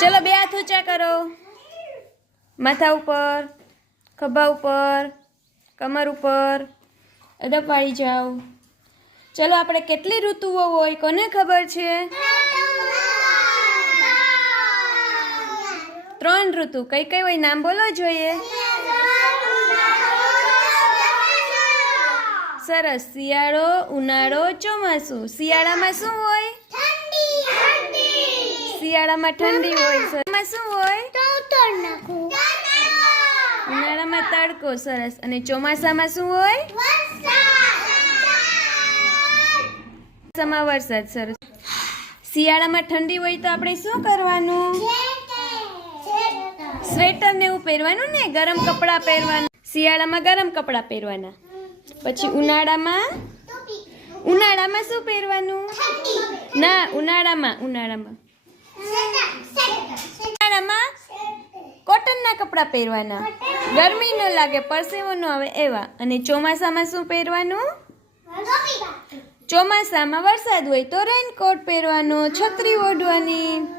ચલો બે હાથ ઊંચા કરો. માથા ઉપર, ખભા ઉપર, કમર ઉપર. વાળી જાઓ. ચલો આપણે કેટલી ઋતુઓ હોય, કોને ખબર છે? ત્રણ ઋતુ. કઈ કઈ હોય, નામ બોલો જોઈએ. સરસ. શિયાળો, ઉનાળો, ચોમાસું. શિયાળામાં શું હોય? શિયાળામાં ઠંડી હોય શિયાળામાં શું હોય? ઉનાળામાં તડકો સરસ. અને ચોમાસામાં શું હોય? ચોમાસામાં વરસાદ સરસ. શિયાળામાં ઠંડી હોય તો આપણે શું કરવાનું? સ્વેટર. ને એવું પહેરવાનું ને? ગરમ કપડાં પહેરવાના. શિયાળામાં ગરમ કપડાં પહેરવાના. પછી ઉનાળામાં? ઉનાળામાં શું પહેરવાનું? ના ઉનાળામાં ઉનાળામાં. કપડાં પહેરવાના? ગરમી ન લાગે પરસેવો ન આવે એવા. અને ચોમાસામાં શું પહેરવાનું? ચોમાસામાં વરસાદ હોય તો રેનકોટ પહેરવાનો છત્રી ઓઢવાની.